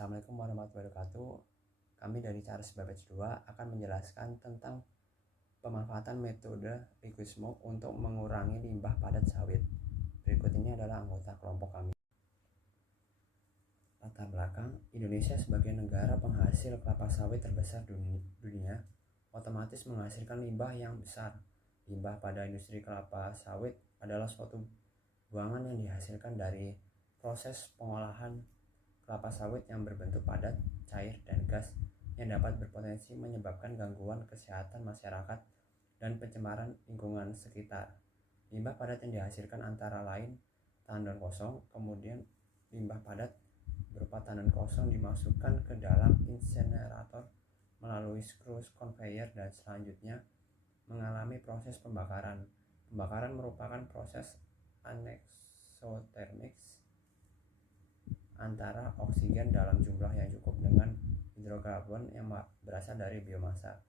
Assalamualaikum warahmatullahi wabarakatuh. Kami dari Charles Babbage 2 akan menjelaskan tentang pemanfaatan metode liquid smoke untuk mengurangi limbah padat sawit. Berikut ini adalah anggota kelompok kami. Latar belakang: Indonesia sebagai negara penghasil kelapa sawit terbesar dunia otomatis menghasilkan limbah yang besar. Limbah pada industri kelapa sawit adalah suatu buangan yang dihasilkan dari proses pengolahan kelapa sawit yang berbentuk padat, cair, dan gas yang dapat berpotensi menyebabkan gangguan kesehatan masyarakat dan pencemaran lingkungan sekitar. Limbah padat yang dihasilkan antara lain tandon kosong, kemudian limbah padat berupa tandon kosong dimasukkan ke dalam insinerator melalui skru conveyor dan selanjutnya mengalami proses pembakaran. Pembakaran merupakan proses aneksotermik antara oksigen dalam jumlah yang cukup dengan hidrokarbon yang berasal dari biomasa.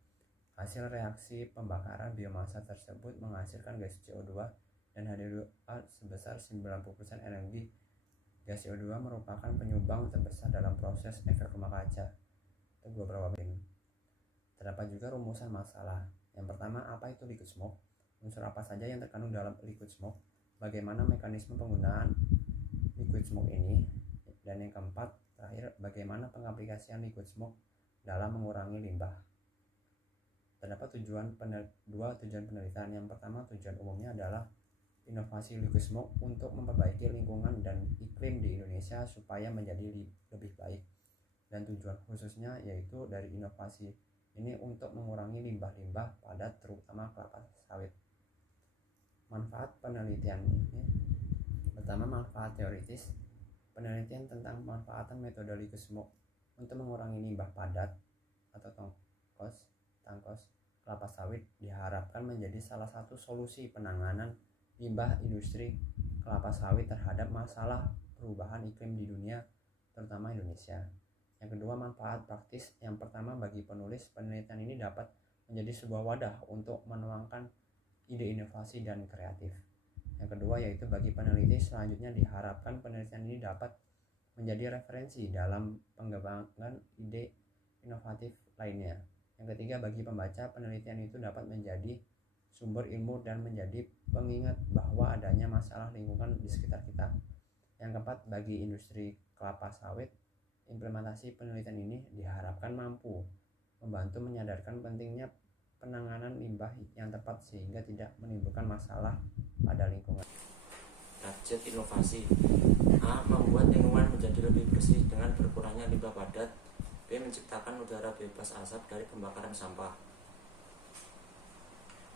Hasil reaksi pembakaran biomasa tersebut menghasilkan gas CO2 dan H2O sebesar 90% energi. Gas CO2 merupakan penyumbang terbesar dalam proses efek rumah kaca. Terdapat juga rumusan masalah. Yang pertama, apa itu liquid smoke? Unsur apa saja yang terkandung dalam liquid smoke? Bagaimana mekanisme penggunaan liquid smoke ini? Dan yang keempat, terakhir, bagaimana pengaplikasian liquid smoke dalam mengurangi limbah? Terdapat dua tujuan penelitian. Yang pertama, tujuan umumnya adalah inovasi liquid smoke untuk memperbaiki lingkungan dan iklim di Indonesia supaya menjadi lebih baik. Dan tujuan khususnya yaitu dari inovasi ini untuk mengurangi limbah-limbah padat terutama kelapa sawit. Manfaat penelitian ini: pertama, manfaat teoritis. Penelitian tentang pemanfaatan metode liquid smoke untuk mengurangi limbah padat atau tangkos kelapa sawit diharapkan menjadi salah satu solusi penanganan limbah industri kelapa sawit terhadap masalah perubahan iklim di dunia, terutama Indonesia. Yang kedua, manfaat praktis. Yang pertama, bagi penulis, penelitian ini dapat menjadi sebuah wadah untuk menuangkan ide inovasi dan kreatif. Yang kedua, yaitu bagi peneliti selanjutnya diharapkan penelitian ini dapat menjadi referensi dalam pengembangan ide inovatif lainnya. Yang ketiga, bagi pembaca, penelitian itu dapat menjadi sumber ilmu dan menjadi pengingat bahwa adanya masalah lingkungan di sekitar kita. Yang keempat, bagi industri kelapa sawit, implementasi penelitian ini diharapkan mampu membantu menyadarkan pentingnya penanganan limbah yang tepat sehingga tidak menimbulkan masalah pada lingkungan. Target inovasi: A. Membuat lingkungan menjadi lebih bersih dengan berkurangnya limbah padat. B. Menciptakan udara bebas asap dari pembakaran sampah.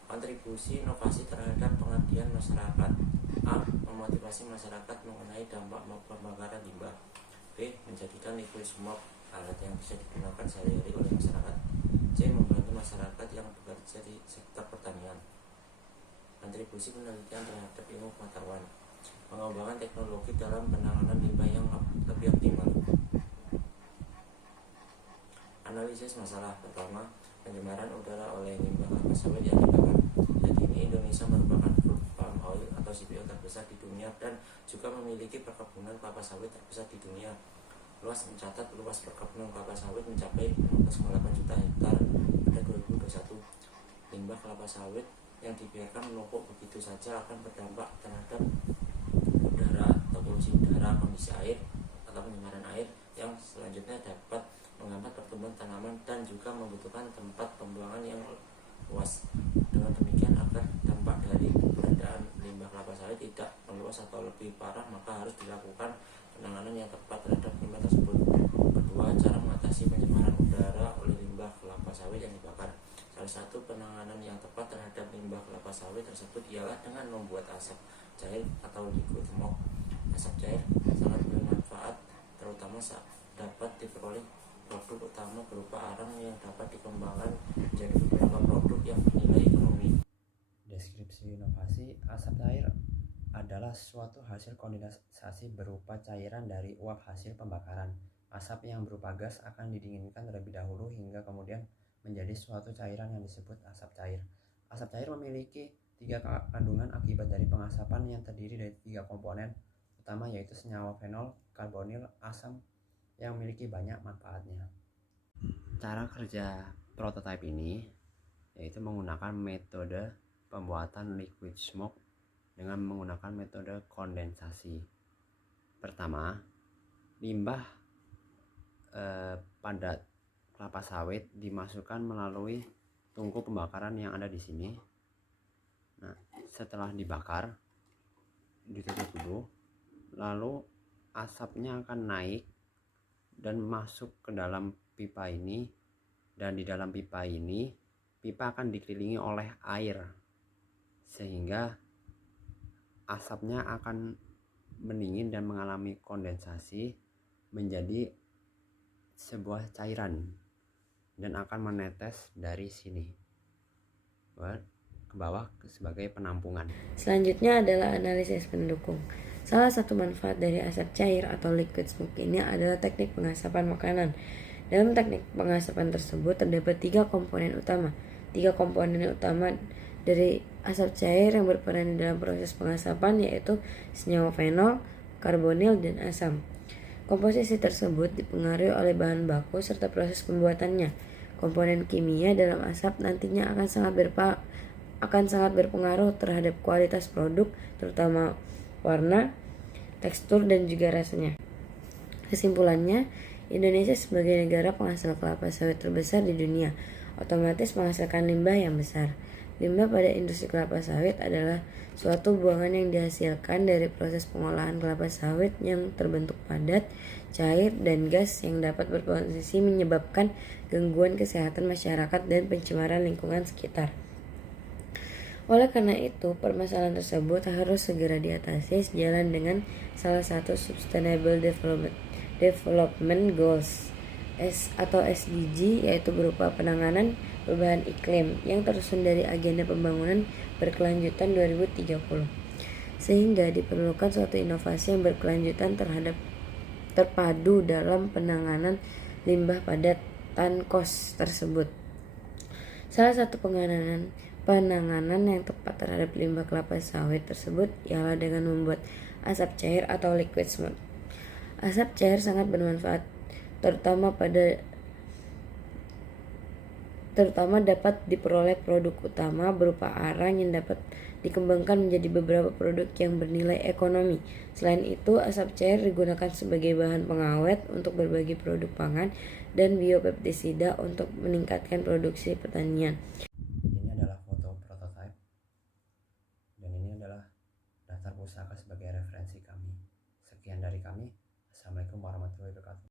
Kontribusi inovasi terhadap pengabdian masyarakat: A. Memotivasi masyarakat mengenai dampak pembakaran limbah. B. Menjadikan liquid smoke alat yang bisa digunakan sehari-hari oleh masyarakat. C. Membantu masyarakat yang bekerja di sektor pertanian. Kontribusi penelitian terhadap ilmu pengetahuan: pengembangan teknologi dalam penanganan limbah yang lebih optimal. Analisis masalah: pertama, pencemaran udara oleh limbah kelapa sawit yang dibakar. Saat ini Indonesia merupakan crude palm oil atau CPO terbesar di dunia dan juga memiliki perkebunan kelapa sawit terbesar di dunia. Mencatat luas perkebunan kelapa sawit mencapai 15,8 juta hektar pada 2021. Limbah kelapa sawit yang dibiarkan menumpuk begitu saja akan berdampak terhadap udara atau polusi udara, kondisi air atau pencemaran air yang selanjutnya dapat menghambat pertumbuhan tanaman dan juga membutuhkan tempat pembuangan yang luas. Dengan demikian, agar dampak dari keberadaan limbah kelapa sawit tidak meluas atau lebih parah, maka harus dilakukan penanganan yang tepat terhadap limbah tersebut. Kedua, cara mengatasi pencemaran udara oleh limbah kelapa sawit yang dibakar. Salah satu penanganan yang tepat terhadap limbah kelapa sawit tersebut ialah dengan membuat asap cair atau liquid smoke. Asap cair sangat bermanfaat, terutama saat dapat diperoleh produk utama berupa arang yang dapat dikembangkan menjadi beberapa produk yang bernilai ekonomi. Deskripsi inovasi: asap cair adalah suatu hasil kondensasi berupa cairan dari uap hasil pembakaran. Asap yang berupa gas akan didinginkan terlebih dahulu hingga kemudian menjadi suatu cairan yang disebut asap cair. Asap cair memiliki 3 kandungan akibat dari pengasapan yang terdiri dari 3 komponen utama, yaitu senyawa fenol, karbonil, asam yang memiliki banyak manfaatnya. Cara kerja prototipe ini yaitu menggunakan metode pembuatan liquid smoke dengan menggunakan metode kondensasi. Pertama, limbah padat kelapa sawit dimasukkan melalui tungku pembakaran yang ada di sini. Nah, setelah dibakar, ditutup dulu, lalu asapnya akan naik dan masuk ke dalam pipa ini, dan di dalam pipa ini pipa akan dikelilingi oleh air sehingga asapnya akan mendingin dan mengalami kondensasi menjadi sebuah cairan dan akan menetes dari sini ke bawah sebagai penampungan. Selanjutnya adalah analisis pendukung. Salah satu manfaat dari asap cair atau liquid smoke ini adalah teknik pengasapan makanan. Dalam teknik pengasapan tersebut terdapat 3 komponen utama. 3 komponen utama dari asap cair yang berperan dalam proses pengasapan yaitu senyawa fenol, karbonil, dan asam. Komposisi tersebut dipengaruhi oleh bahan baku serta proses pembuatannya. Komponen kimia dalam asap nantinya akan sangat berpengaruh terhadap kualitas produk, terutama warna, tekstur, dan juga rasanya. Kesimpulannya, Indonesia sebagai negara penghasil kelapa sawit terbesar di dunia, otomatis menghasilkan limbah yang besar. Limbah pada industri kelapa sawit adalah suatu buangan yang dihasilkan dari proses pengolahan kelapa sawit yang terbentuk padat, cair, dan gas yang dapat berpotensi menyebabkan gangguan kesehatan masyarakat dan pencemaran lingkungan sekitar. Oleh karena itu, permasalahan tersebut harus segera diatasi sejalan dengan salah satu Sustainable Development Goals atau SDG, yaitu berupa penanganan perubahan iklim yang tersusun dari Agenda Pembangunan Berkelanjutan 2030. Sehingga diperlukan suatu inovasi yang berkelanjutan terpadu dalam penanganan limbah padat tankos tersebut. Salah satu penanganan yang tepat terhadap limbah kelapa sawit tersebut ialah dengan membuat asap cair atau liquid smoke. Asap cair sangat bermanfaat, terutama dapat diperoleh produk utama berupa arang yang dapat dikembangkan menjadi beberapa produk yang bernilai ekonomi. Selain itu, asap cair digunakan sebagai bahan pengawet untuk berbagai produk pangan dan biopestisida untuk meningkatkan produksi pertanian. Ini adalah foto prototipe dan ini adalah daftar pusaka sebagai referensi kami. Sekian dari kami. Assalamualaikum warahmatullahi wabarakatuh.